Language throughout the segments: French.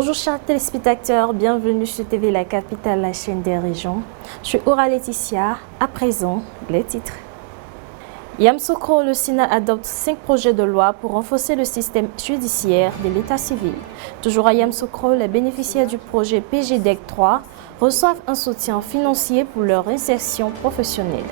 Bonjour chers téléspectateurs, bienvenue sur TV La Capitale, la chaîne des régions. Je suis Aura Laetitia. À présent, les titres. Yamoussoukro, le Sénat adopte 5 projets de loi pour renforcer le système judiciaire de l'état civil. Toujours à Yamoussoukro, les bénéficiaires du projet PGDEC 3 reçoivent un soutien financier pour leur insertion professionnelle.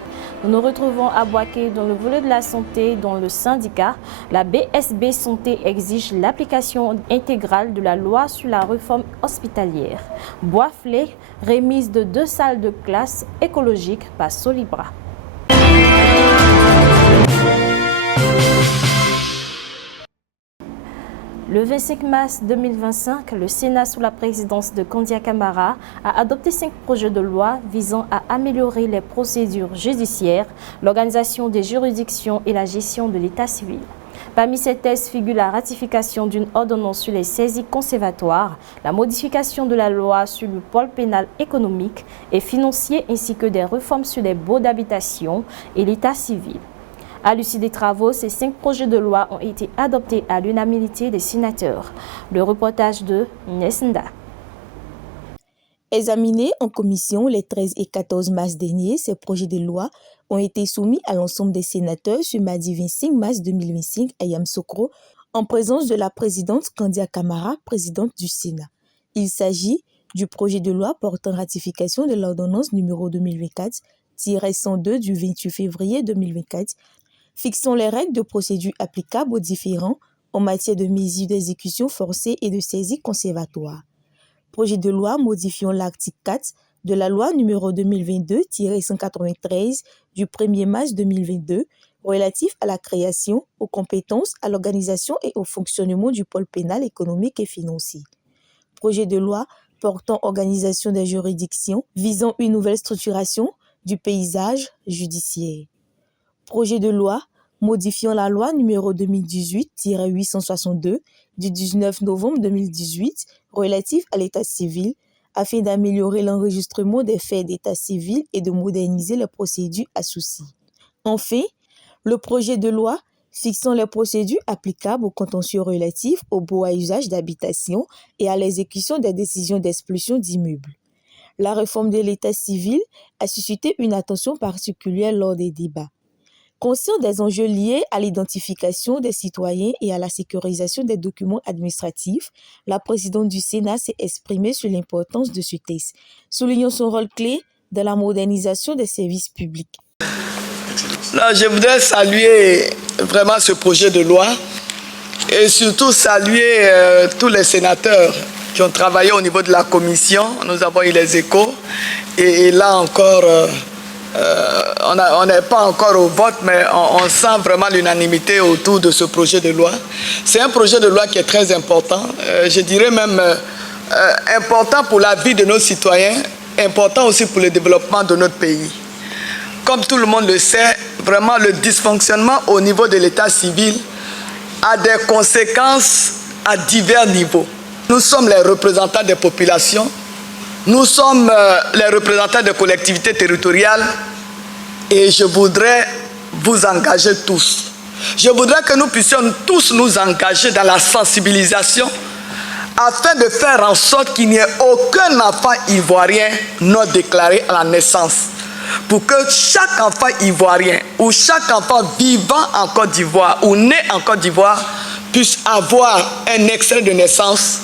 Nous nous retrouvons à Boaké dans le volet de la santé, dont le syndicat, la BSB Santé, exige l'application intégrale de la loi sur la réforme hospitalière. Boisflé, remise de 2 salles de classe écologiques par Solibra. Le 25 mars 2025, le Sénat, sous la présidence de Kandia Camara, a adopté 5 projets de loi visant à améliorer les procédures judiciaires, l'organisation des juridictions et la gestion de l'état civil. Parmi ces textes figure la ratification d'une ordonnance sur les saisies conservatoires, la modification de la loi sur le pôle pénal économique et financier ainsi que des réformes sur les baux d'habitation et l'état civil. À l'issue des travaux, ces 5 projets de loi ont été adoptés à l'unanimité des sénateurs. Le reportage de Nesnda. Examinés en commission les 13 et 14 mars dernier, ces projets de loi ont été soumis à l'ensemble des sénateurs ce mardi 25 mars 2025 à Yamoussoukro, en présence de la présidente Kandia Camara, présidente du Sénat. Il s'agit du projet de loi portant ratification de l'ordonnance numéro 2024-102 du 28 février 2024, fixant les règles de procédure applicables aux différends en matière de mesures d'exécution forcée et de saisie conservatoire. Projet de loi modifiant l'article 4 de la loi numéro 2022-193 du 1er mars 2022 relatif à la création, aux compétences, à l'organisation et au fonctionnement du pôle pénal économique et financier. Projet de loi portant organisation des juridictions visant une nouvelle structuration du paysage judiciaire. Projet de loi modifiant la loi numéro 2018-862 du 19 novembre 2018 relatif à l'état civil afin d'améliorer l'enregistrement des faits d'état civil et de moderniser les procédures associées. Enfin, le projet de loi fixant les procédures applicables aux contentieux relatifs aux baux à usage d'habitation et à l'exécution des décisions d'expulsion d'immeubles. La réforme de l'état civil a suscité une attention particulière lors des débats. Conscient des enjeux liés à l'identification des citoyens et à la sécurisation des documents administratifs, la présidente du Sénat s'est exprimée sur l'importance de ce texte, soulignant son rôle clé dans la modernisation des services publics. Là, je voudrais saluer vraiment ce projet de loi et surtout saluer tous les sénateurs qui ont travaillé au niveau de la commission. Nous avons eu les échos et là encore... on n'est pas encore au vote, mais on sent vraiment l'unanimité autour de ce projet de loi. C'est un projet de loi qui est très important, je dirais même important pour la vie de nos citoyens, important aussi pour le développement de notre pays. Comme tout le monde le sait, vraiment le dysfonctionnement au niveau de l'état civil a des conséquences à divers niveaux. Nous sommes les représentants des populations. Nous sommes les représentants des collectivités territoriales et je voudrais vous engager tous. Je voudrais que nous puissions tous nous engager dans la sensibilisation afin de faire en sorte qu'il n'y ait aucun enfant ivoirien non déclaré à la naissance. Pour que chaque enfant ivoirien ou chaque enfant vivant en Côte d'Ivoire ou né en Côte d'Ivoire puisse avoir un extrait de naissance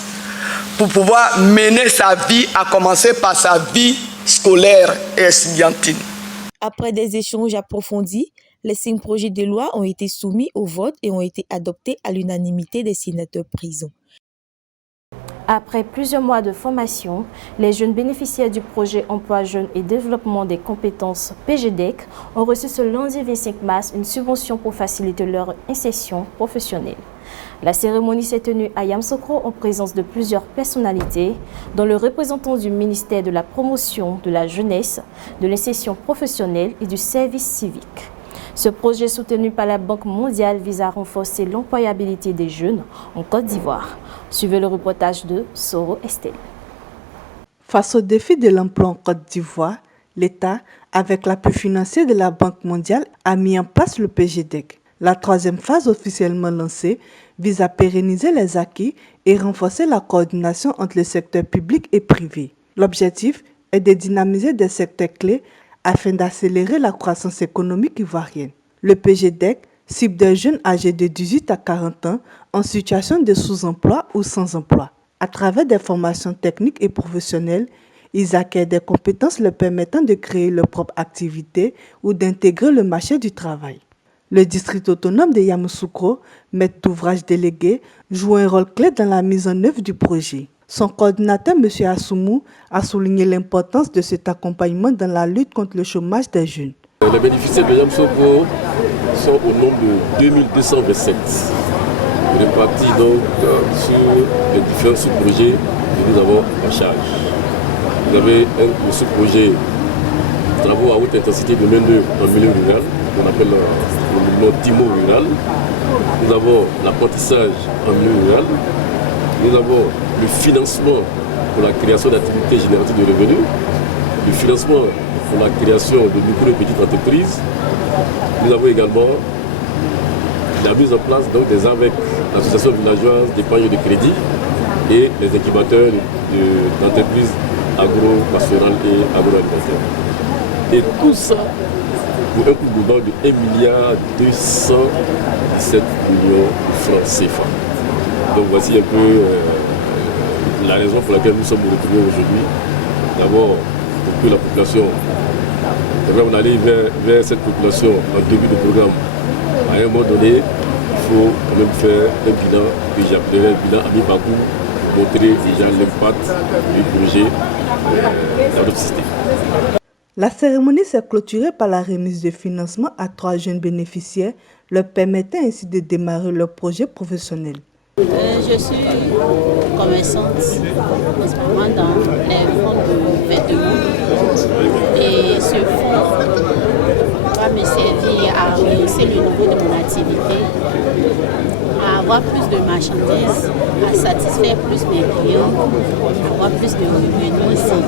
pour pouvoir mener sa vie, à commencer par sa vie scolaire et estudiantine. Après des échanges approfondis, les 5 projets de loi ont été soumis au vote et ont été adoptés à l'unanimité des sénateurs présents. Après plusieurs mois de formation, les jeunes bénéficiaires du projet Emploi Jeunes et Développement des compétences PGDEC ont reçu ce lundi 25 mars une subvention pour faciliter leur insertion professionnelle. La cérémonie s'est tenue à Yamoussoukro en présence de plusieurs personnalités, dont le représentant du ministère de la Promotion de la Jeunesse, de l'insertion professionnelle et du service civique. Ce projet soutenu par la Banque mondiale vise à renforcer l'employabilité des jeunes en Côte d'Ivoire. Suivez le reportage de Soro Estelle. Face au défi de l'emploi en Côte d'Ivoire, l'État, avec l'appui financier de la Banque mondiale, a mis en place le PGDEC. La 3e phase officiellement lancée vise à pérenniser les acquis et renforcer la coordination entre le secteur public et privé. L'objectif est de dynamiser des secteurs clés afin d'accélérer la croissance économique ivoirienne. Le PGDEC cible des jeunes âgés de 18 à 40 ans en situation de sous-emploi ou sans emploi. À travers des formations techniques et professionnelles, ils acquièrent des compétences leur permettant de créer leur propre activité ou d'intégrer le marché du travail. Le district autonome de Yamoussoukro, maître d'ouvrage délégué, joue un rôle clé dans la mise en œuvre du projet. Son coordinateur, M. Assoumou, a souligné l'importance de cet accompagnement dans la lutte contre le chômage des jeunes. Les bénéficiaires de Yamoussoukro sont au nombre de 2227, répartis donc sur les différents sous-projets que nous avons en charge. Vous avez un sous-projet travaux à haute intensité de main-d'œuvre dans le milieu rural, qu'on appelle le TIMO rural. Nous avons l'apprentissage en milieu rural. Nous avons le financement pour la création d'activités génératives de revenus, le financement pour la création de micro et petites entreprises. Nous avons également la mise en place donc, des AVEC, l'association villageoise d'épargne de crédit, et les incubateurs d'entreprises agro-pastorales et agroalimentaires. Et tout ça pour un coût global de 1,217 milliard de francs CFA. Donc voici un peu la raison pour laquelle nous sommes retrouvés aujourd'hui. D'abord, pour que la population, on allait vers cette population en début de programme. À un moment donné, il faut quand même faire un bilan que j'appellerais un bilan à mi-parcours, montrer déjà l'impact du projet dans notre système. La cérémonie s'est clôturée par la remise de financement à 3 jeunes bénéficiaires, leur permettant ainsi de démarrer leur projet professionnel. Je suis commerçante, principalement dans les fonds de vêtements. Et ce fonds va me servir à rehausser le niveau de mon activité, à avoir plus de marchandises, à satisfaire plus mes clients, à avoir plus de revenus aussi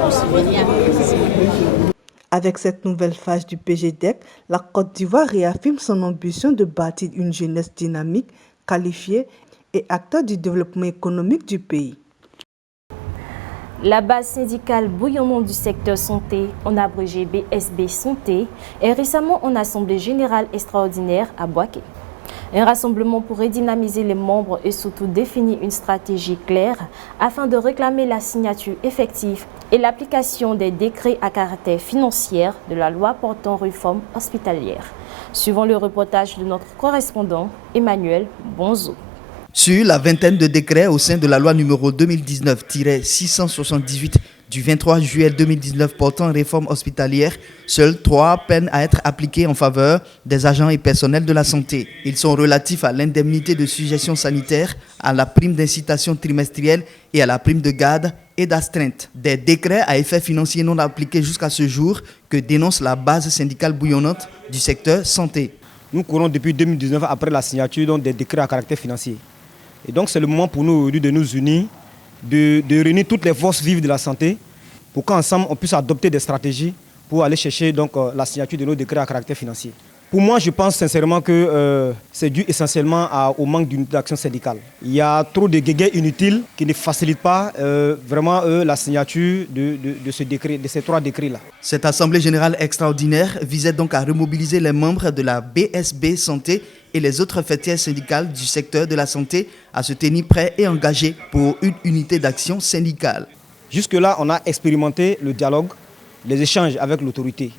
pour subvenir à mes besoins. Avec cette nouvelle phase du PGDEC, la Côte d'Ivoire réaffirme son ambition de bâtir une jeunesse dynamique, qualifiée et acteur du développement économique du pays. La base syndicale bouillonnante du secteur santé, en abrégé BSB Santé, est récemment en assemblée générale extraordinaire à Boaké. Un rassemblement pour redynamiser les membres et surtout définir une stratégie claire afin de réclamer la signature effective et l'application des décrets à caractère financier de la loi portant réforme hospitalière. Suivant le reportage de notre correspondant Emmanuel Bonzo. Sur la vingtaine de décrets au sein de la loi numéro 2019-678 du 23 juillet 2019 portant réforme hospitalière, seuls 3 peinent à être appliqués en faveur des agents et personnels de la santé. Ils sont relatifs à l'indemnité de suggestion sanitaire, à la prime d'incitation trimestrielle et à la prime de garde et d'astreinte. Des décrets à effet financier non appliqués jusqu'à ce jour que dénonce la base syndicale bouillonnante du secteur santé. Nous courons depuis 2019 après la signature des décrets à caractère financier. Et donc c'est le moment pour nous aujourd'hui de nous unir, de réunir toutes les forces vives de la santé pour qu'ensemble on puisse adopter des stratégies pour aller chercher donc, la signature de nos décrets à caractère financier. Pour moi, je pense sincèrement que c'est dû essentiellement au manque d'unité d'action syndicale. Il y a trop de guéguerres inutiles qui ne facilitent pas vraiment la signature de ces 3 décrets-là. Cette assemblée générale extraordinaire visait donc à remobiliser les membres de la BSB Santé et les autres fêtières syndicales du secteur de la santé à se tenir prêts et engagés pour une unité d'action syndicale. Jusque-là, on a expérimenté le dialogue, les échanges avec l'autorité.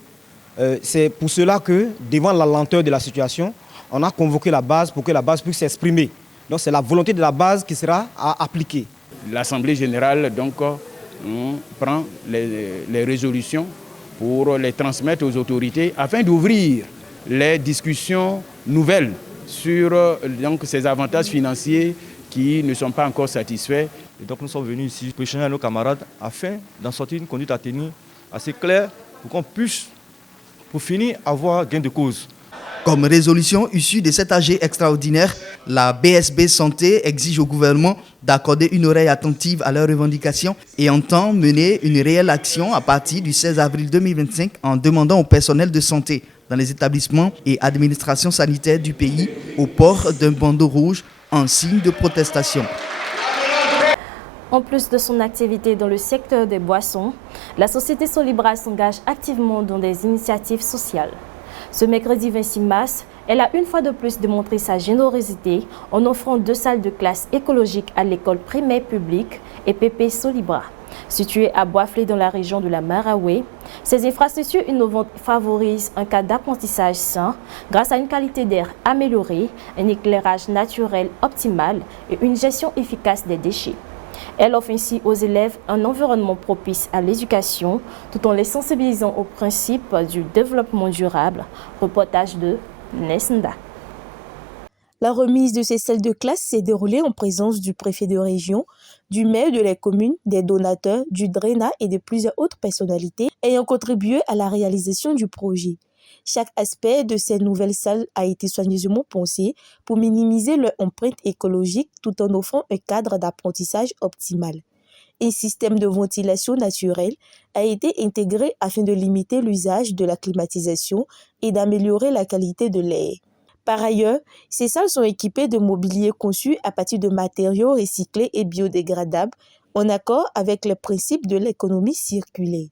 C'est pour cela que, devant la lenteur de la situation, on a convoqué la base pour que la base puisse s'exprimer. Donc c'est la volonté de la base qui sera à appliquer. L'Assemblée générale donc, prend les résolutions pour les transmettre aux autorités afin d'ouvrir les discussions nouvelles sur donc, ces avantages financiers qui ne sont pas encore satisfaits. Et donc nous sommes venus ici pour échanger à nos camarades afin d'en sortir une conduite à tenir assez claire pour qu'on puisse, pour finir, avoir gain de cause. Comme résolution issue de cet AG extraordinaire, la BSB Santé exige au gouvernement d'accorder une oreille attentive à leurs revendications et entend mener une réelle action à partir du 16 avril 2025 en demandant au personnel de santé dans les établissements et administrations sanitaires du pays au port d'un bandeau rouge en signe de protestation. En plus de son activité dans le secteur des boissons, la société Solibra s'engage activement dans des initiatives sociales. Ce mercredi 26 mars, elle a une fois de plus démontré sa générosité en offrant 2 salles de classe écologiques à l'école primaire publique EPP Solibra. Située à Boisflé dans la région de la Maraoué, ces infrastructures innovantes favorisent un cadre d'apprentissage sain grâce à une qualité d'air améliorée, un éclairage naturel optimal et une gestion efficace des déchets. Elle offre ainsi aux élèves un environnement propice à l'éducation tout en les sensibilisant aux principes du développement durable. Reportage de Nesnda. La remise de ces salles de classe s'est déroulée en présence du préfet de région, du maire de la commune, des donateurs, du DRENA et de plusieurs autres personnalités ayant contribué à la réalisation du projet. Chaque aspect de ces nouvelles salles a été soigneusement pensé pour minimiser leur empreinte écologique tout en offrant un cadre d'apprentissage optimal. Un système de ventilation naturelle a été intégré afin de limiter l'usage de la climatisation et d'améliorer la qualité de l'air. Par ailleurs, ces salles sont équipées de mobilier conçu à partir de matériaux recyclés et biodégradables en accord avec les principes de l'économie circulaire.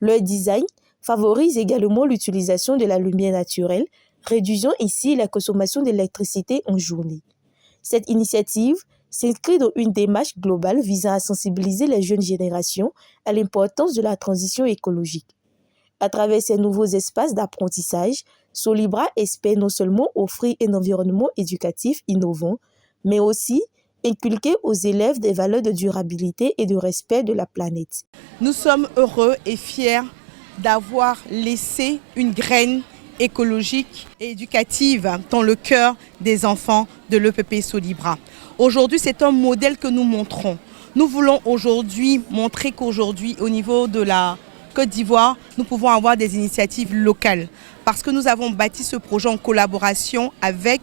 Leur design favorise également l'utilisation de la lumière naturelle, réduisant ainsi la consommation d'électricité en journée. Cette initiative s'inscrit dans une démarche globale visant à sensibiliser les jeunes générations à l'importance de la transition écologique. À travers ces nouveaux espaces d'apprentissage, Solibra espère non seulement offrir un environnement éducatif innovant, mais aussi inculquer aux élèves des valeurs de durabilité et de respect de la planète. Nous sommes heureux et fiers d'avoir laissé une graine écologique et éducative dans le cœur des enfants de l'EPP Solibra. Aujourd'hui, c'est un modèle que nous montrons. Nous voulons aujourd'hui montrer qu'aujourd'hui, au niveau de la Côte d'Ivoire, nous pouvons avoir des initiatives locales parce que nous avons bâti ce projet en collaboration avec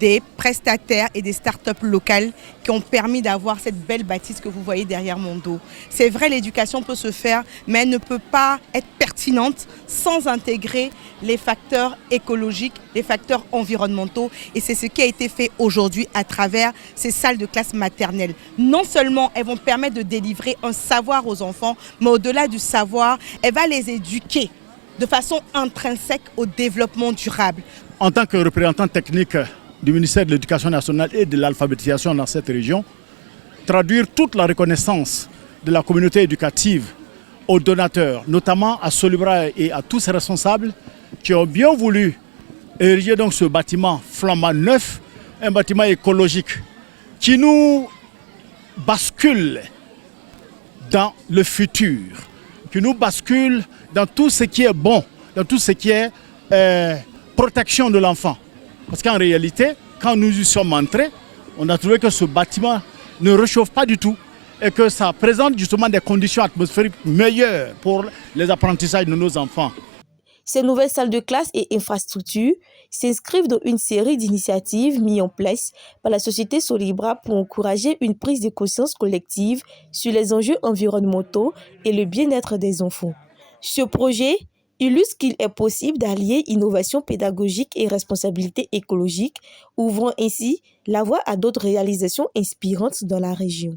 des prestataires et des startups locales qui ont permis d'avoir cette belle bâtisse que vous voyez derrière mon dos. C'est vrai, l'éducation peut se faire, mais elle ne peut pas être pertinente sans intégrer les facteurs écologiques, les facteurs environnementaux. Et c'est ce qui a été fait aujourd'hui à travers ces salles de classe maternelle. Non seulement elles vont permettre de délivrer un savoir aux enfants, mais au-delà du savoir, elle va les éduquer de façon intrinsèque au développement durable. En tant que représentant technique du ministère de l'Éducation nationale et de l'alphabétisation dans cette région, traduire toute la reconnaissance de la communauté éducative aux donateurs, notamment à Solibra et à tous ses responsables qui ont bien voulu ériger donc ce bâtiment flambant neuf, un bâtiment écologique qui nous bascule dans le futur, qui nous bascule dans tout ce qui est bon, dans tout ce qui est protection de l'enfant. Parce qu'en réalité, quand nous y sommes entrés, on a trouvé que ce bâtiment ne réchauffe pas du tout et que ça présente justement des conditions atmosphériques meilleures pour les apprentissages de nos enfants. Ces nouvelles salles de classe et infrastructures s'inscrivent dans une série d'initiatives mises en place par la société Solibra pour encourager une prise de conscience collective sur les enjeux environnementaux et le bien-être des enfants. Ce projet illustre qu'il est possible d'allier innovation pédagogique et responsabilité écologique, ouvrant ainsi la voie à d'autres réalisations inspirantes dans la région.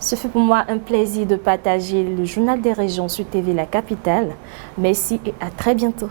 Ce fut pour moi un plaisir de partager le journal des régions sur TV La Capitale. Merci et à très bientôt.